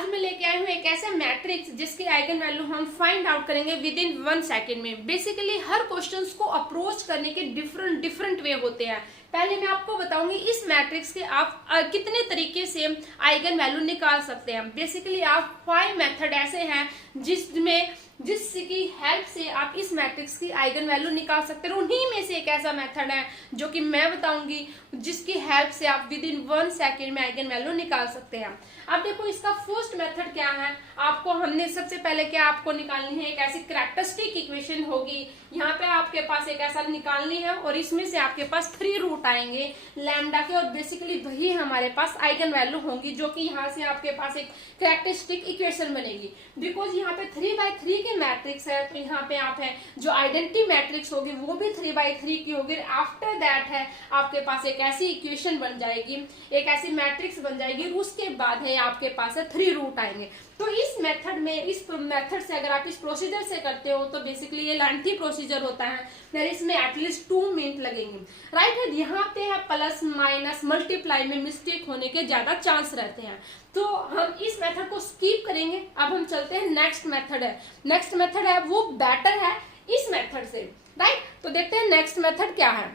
आज मैं लेके आई हूँ एक ऐसा मैट्रिक्स जिसकी आइगन वैल्यू हम फाइंड आउट करेंगे विद इन 1 सेकेंड में। बेसिकली हर क्वेश्चंस को अप्रोच करने के डिफरेंट डिफरेंट वे होते हैं। पहले मैं आपको बताऊंगी इस मैट्रिक्स के आप कितने तरीके से आइगन वैल्यू निकाल सकते हैं। बेसिकली आप 5 मेथड ऐसे हैं जिसकी हेल्प से आप इस मैट्रिक्स की आइगन वैल्यू निकाल सकते हैं। उन्हीं में से एक ऐसा मेथड है जो कि मैं बताऊंगी जिसकी हेल्प से आप विद इन 1 सेकेंड में आइगन वैल्यू निकाल सकते हैं। अब देखो इसका फर्स्ट मेथड क्या है। हमने सबसे पहले क्या आपको निकालनी है, एक ऐसी कैरेक्टरिस्टिक इक्वेशन होगी। यहाँ पे आपके पास एक ऐसा निकालनी है और इसमें से आपके पास 3 रूट आएंगे लैम्डा के और बेसिकली वही हमारे पास आइगन वैल्यू होंगी जो कि यहाँ से आपके पास एक कैरेक्टरिस्टिक इक्वेशन बनेगी। बिकॉज यहाँ पे 3x3 की मैट्रिक्स है तो यहाँ पे आप है जो आइडेंटिटी मैट्रिक्स होगी वो भी 3x3 की होगी। आफ्टर दैट है आपके पास एक ऐसी इक्वेशन बन जाएगी, एक ऐसी मैट्रिक्स बन जाएगी। उसके बाद है आपके पास है 3 रूट आएंगे। तो इस मेथड में, इस मेथड से अगर आप इस प्रोसीजर से करते हो तो बेसिकली ये लेंथी प्रोसीजर होता है, फिर इसमें एटलीस्ट 2 मिनट लगेंगे। राइट है, यहाँ पे है प्लस माइनस मल्टीप्लाई में मिस्टेक होने के ज्यादा चांस रहते हैं तो हम इस मेथड को स्किप करेंगे। अब हम चलते हैं नेक्स्ट मेथड है। नेक्स्ट मेथड है वो बेटर है इस मेथड से। राइट, तो देखते हैं नेक्स्ट मेथड क्या है।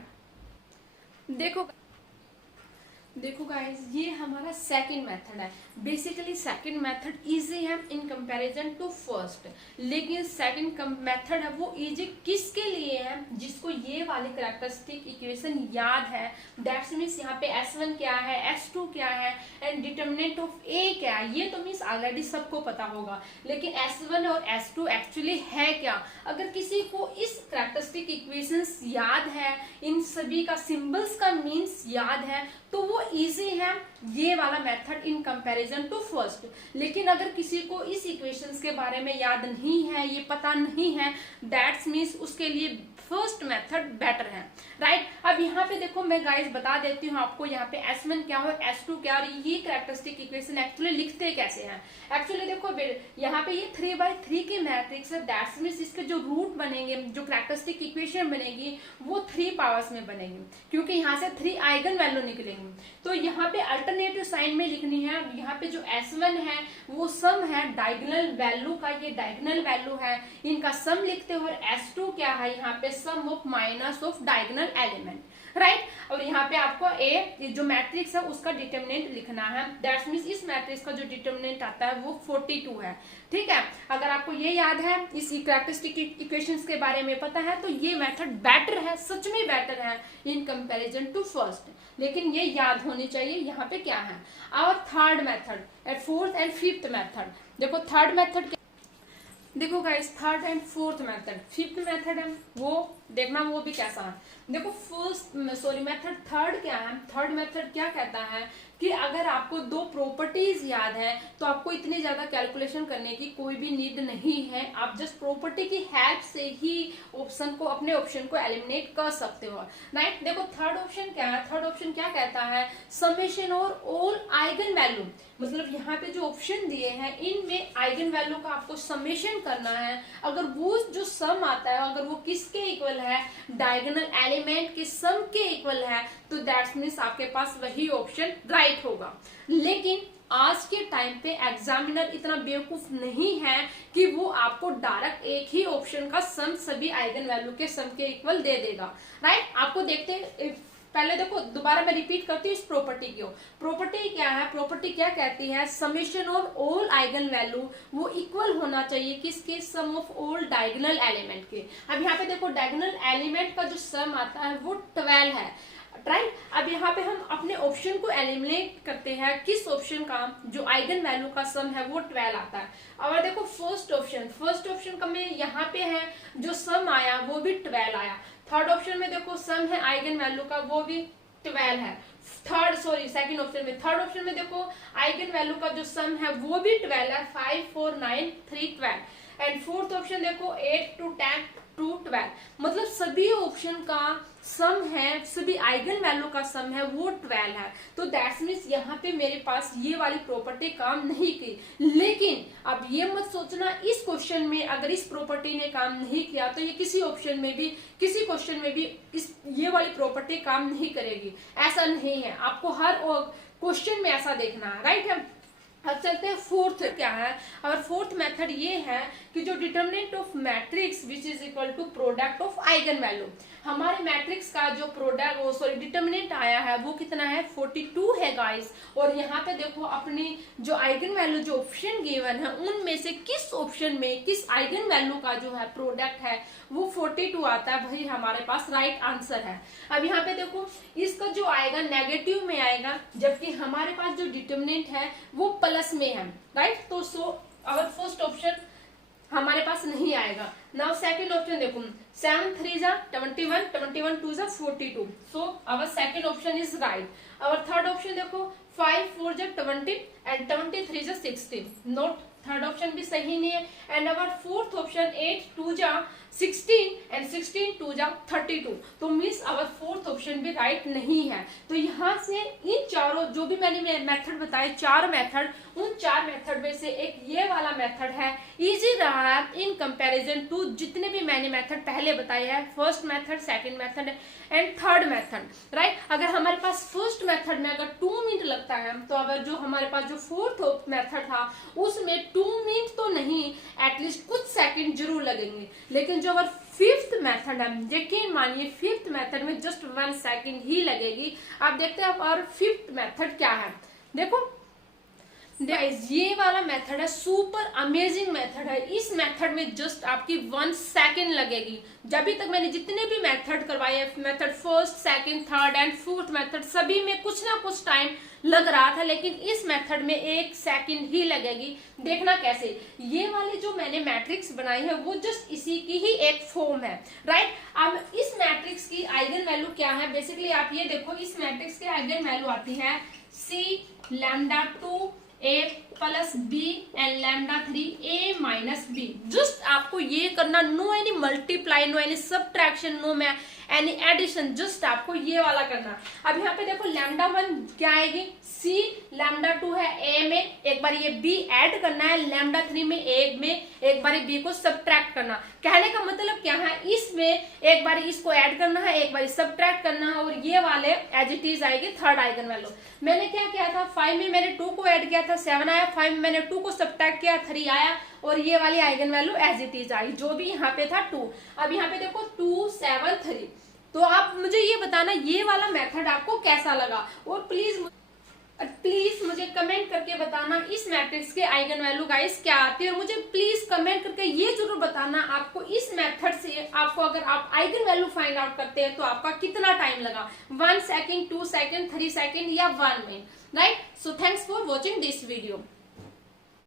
देखो गाइस, ये हमारा सेकंड मेथड है। बेसिकली सेकंड मेथड इजी है इन कंपैरिजन टू फर्स्ट, लेकिन सेकंड मेथड है वो इजी किसके लिए है, जिसको ये वाली कैरेक्टरिस्टिक इक्वेशन याद है। दैट्स मींस यहाँ पे S1 क्या है, S2 क्या है एंड डिटरमिनेंट ऑफ A क्या है, ये तो मींस ऑलरेडी सबको पता होगा। लेकिन S1 और S2 एक्चुअली है क्या, अगर किसी को इस कैरेक्टरिस्टिक इक्वेशंस याद है, इन सभी का सिंबल्स का मीन्स याद है, तो वो इजी है ये वाला method in comparison to first. लेकिन अगर किसी को इस इक्वेशंस के बारे में याद नहीं है, ये पता नहीं है, दैट्स मीन्स उसके लिए फर्स्ट मेथड बेटर है। राइट, अब यहाँ पे देखो मैं गाइस बता देती हूँ आपको यहाँ पे S1 क्या हो, S2 क्या, और ये कैरेक्टरिस्टिक इक्वेशन एक्चुअली लिखते कैसे हैं। एक्चुअली देखो यहाँ पे ये 3x3 की मैट्रिक्स है, दैट्स मीन्स इसके जो रूट बनेंगे, जो कैरेक्टरिस्टिक इक्वेशन बनेगी वो 3 पावर्स में बनेगी, क्योंकि यहाँ से 3 आइगन वैल्यू निकलेंगे। तो यहाँ पे अल्टरनेटिव साइन में लिखनी है। यहाँ पे जो S1 है वो सम है डायगोनल वैल्यू का, ये डायगोनल वैल्यू है, इनका सम लिखते हो। और S2 क्या है, यहाँ पे sum of minus of diagonal element. Right, और यहाँ पे आपको A जो मैट्रिक्स है उसका डिटरमिनेंट लिखना है। दैट्स मींस इस मैट्रिक्स का जो डिटरमिनेंट आता है वो 42 है। ठीक है, अगर आपको ये याद है, इस कैरेक्टरिस्टिक इक्वेशंस के बारे में पता है, तो ये मेथड बेटर है, सच में बेटर है इन कंपैरिजन टू फर्स्ट। लेकिन ये याद होनी चाहिए यहाँ पे क्या है। और third method and fourth and fifth method, देखो थर्ड मेथड, देखो guys third and fourth method, fifth method है वो देखना वो भी कैसा है। देखो मेथड थर्ड क्या है। थर्ड मेथड क्या कहता है कि अगर आपको 2 प्रॉपर्टीज याद है तो आपको इतनी ज्यादा कैलकुलेशन करने की कोई भी नीड नहीं है, आप जस्ट प्रॉपर्टी की हेल्प से ही अपने ऑप्शन को एलिमिनेट कर सकते हो। राइट, देखो थर्ड ऑप्शन क्या है। थर्ड ऑप्शन क्या कहता है, समेशन और ऑल आइगन वैल्यू, मतलब यहाँ पे जो ऑप्शन दिए हैं इनमें आइगन वैल्यू का आपको समेशन करना है। अगर वो जो सम आता है अगर वो किसके इक्वल है, डायगोनल एलिमेंट के सम के इक्वल है, तो दैट्स मीन्स आपके पास वही ऑप्शन राइट होगा। लेकिन आज के टाइम पे एग्जामिनर इतना बेवकूफ नहीं है कि वो आपको डायरेक्ट एक ही ऑप्शन का सम सभी आइगन वैल्यू के सम के इक्वल दे देगा। राइट, आपको देखते पहले देखो, दोबारा मैं रिपीट करती हूँ इस प्रॉपर्टी को। प्रॉपर्टी क्या है, प्रॉपर्टी क्या कहती है, summation of all eigen value वो इक्वल होना चाहिए किसके, सम ऑफ ऑल डायगोनल एलिमेंट के। अब यहाँ पे देखो डायगोनल एलिमेंट का जो सम आता है वो 12 है। राइट, अब यहाँ पे हम अपने ऑप्शन को एलिमिनेट करते हैं, किस ऑप्शन का जो आइगन वैल्यू का सम है वो 12 आता है। और देखो फर्स्ट ऑप्शन का में यहाँ पे है जो सम आया वो भी 12 आया। थर्ड ऑप्शन में देखो सम है आइगन वैल्यू का वो भी 12 है। सेकंड ऑप्शन में देखो आइगन वैल्यू का जो सम है वो भी 12 है, 5 4 9 3 12। एंड फोर्थ ऑप्शन देखो 8 to 10 to 12, मतलब सभी ऑप्शन का सम है, सभी आइगन वैल्यू का सम है वो 12 है। तो दैट्स मीन्स यहाँ पे मेरे पास ये वाली प्रॉपर्टी काम नहीं की। लेकिन अब ये मत सोचना इस क्वेश्चन में अगर इस प्रॉपर्टी ने काम नहीं किया तो ये किसी ऑप्शन में भी, किसी क्वेश्चन में भी ये वाली प्रॉपर्टी काम नहीं करेगी, ऐसा नहीं है। आपको हर क्वेश्चन में ऐसा देखना है। राइट है, अब चलते हैं फोर्थ फोर्थ क्या है, और फोर्थ मेथड ये है कि जो determinant of matrix which is equal to product of eigenvalue, हमारे मैट्रिक्स का जो प्रोडक्ट डिटर्मिनेंट आया है वो कितना है 42 है गाइस। और यहाँ पे देखो अपनी जो आइगन वैल्यू जो ऑप्शन गिवन है उनमें से किस ऑप्शन में किस आइगन वैल्यू का जो है प्रोडक्ट है वो 42 आता है, वही हमारे पास राइट आंसर है। अब यहाँ पे देखो इसका जो आएगा नेगेटिव में आएगा, जबकि हमारे पास जो डिटर्मिनेंट है वो प्लस में है, राइट। तो सो अवर फर्स्ट ऑप्शन हमारे पास नहीं आएगा। नाउ सेकंड ऑप्शन देखो 7 3 जा 21, 21 2 जा 42, so our second option is right. Our third option देखो 5 4 जा 20 एंड 23 जा 16, नोट थर्ड ऑप्शन भी सही नहीं है। एंड अवर फोर्थ ऑप्शन 8 2 जा 16 एंड 16 2 जा 32, तो मीन्स अवर फोर्थ ऑप्शन भी राइट नहीं है। तो यहाँ से इन चारों जो भी मैंने मेथड बताए, चार मेथड, उन चार मेथड में से एक ये वाला मेथड है, इजी रहा है इन कंपैरिजन टू जितने भी मैंने मेथड पहले बताए हैं, first method, second method and third method, right. अगर हमारे पास फर्स्ट मेथड में अगर 2 मिनट लगता है, तो अगर जो हमारे पास जो फोर्थ मेथड था उसमें 2 मिनट तो नहीं, एटलीस्ट कुछ सेकंड जरूर लगेंगे। लेकिन जो अगर फिफ्थ मेथड है, यकीन मानिए फिफ्थ मेथड में जस्ट 1 सेकंड ही लगेगी। आप देखते हैं और फिफ्थ मेथड क्या है, देखो ये वाला मेथड है, सुपर अमेजिंग मेथड है। इस मेथड में जस्ट आपकी 1 सेकंड लगेगी। जब तक मैंने जितने भी मेथड करवाए, method first, second, third and fourth method, सभी में कुछ ना कुछ टाइम लग रहा था, लेकिन इस मेथड में 1 सेकंड ही लगेगी। देखना कैसे, ये वाली जो मैंने मैट्रिक्स बनाई है वो जस्ट इसी की ही एक फॉर्म है, राइट। अब इस मैट्रिक्स की आइगन वैल्यू क्या है, बेसिकली आप ये देखो, इस मैट्रिक्स की आइगन वैल्यू आती है C λ2 A plus B and λ3 A minus B। Just आपको ये करना, no any multiply, no any subtraction, no में एनी एडिशन, जस्ट आपको ये वाला करना। अब यहाँ पे देखो λ1 क्या आएगी, C λ2 है A में, एक बार ये B ऐड करना है, λ3 में एक बार B को सब्ट्रैक्ट करना। कहने का मतलब क्या है, इसमें एक बार इसको ऐड करना है, एक बार सब्ट्रैक्ट करना है, और ये वाले एज इट इज आएगी थर्ड आइगन वैल्यू। मैंने क्या किया था, 5 में मैंने 2 को ऐड किया था 7 आया, 5 में मैंने 2 को सब्ट्रैक्ट किया 3 आया, और ये वाली eigen value as it is I, जो भी यहाँ पे था 2। अब यहाँ पे देखो 2 7 3। तो आप मुझे ये बताना ये वाला मेथड आपको कैसा लगा, और प्लीज मुझे कमेंट करके बताना इस मैट्रिक्स के आइगन वैल्यू गाइस क्या आती है। और मुझे प्लीज कमेंट करके ये जरूर बताना आपको इस मेथड से, आपको अगर आप आइगन वैल्यू फाइंड आउट करते हैं तो आपका कितना टाइम लगा, 1 सेकंड, 2 सेकंड, 3 सेकंड या 1 minute, right. So thanks for watching this video.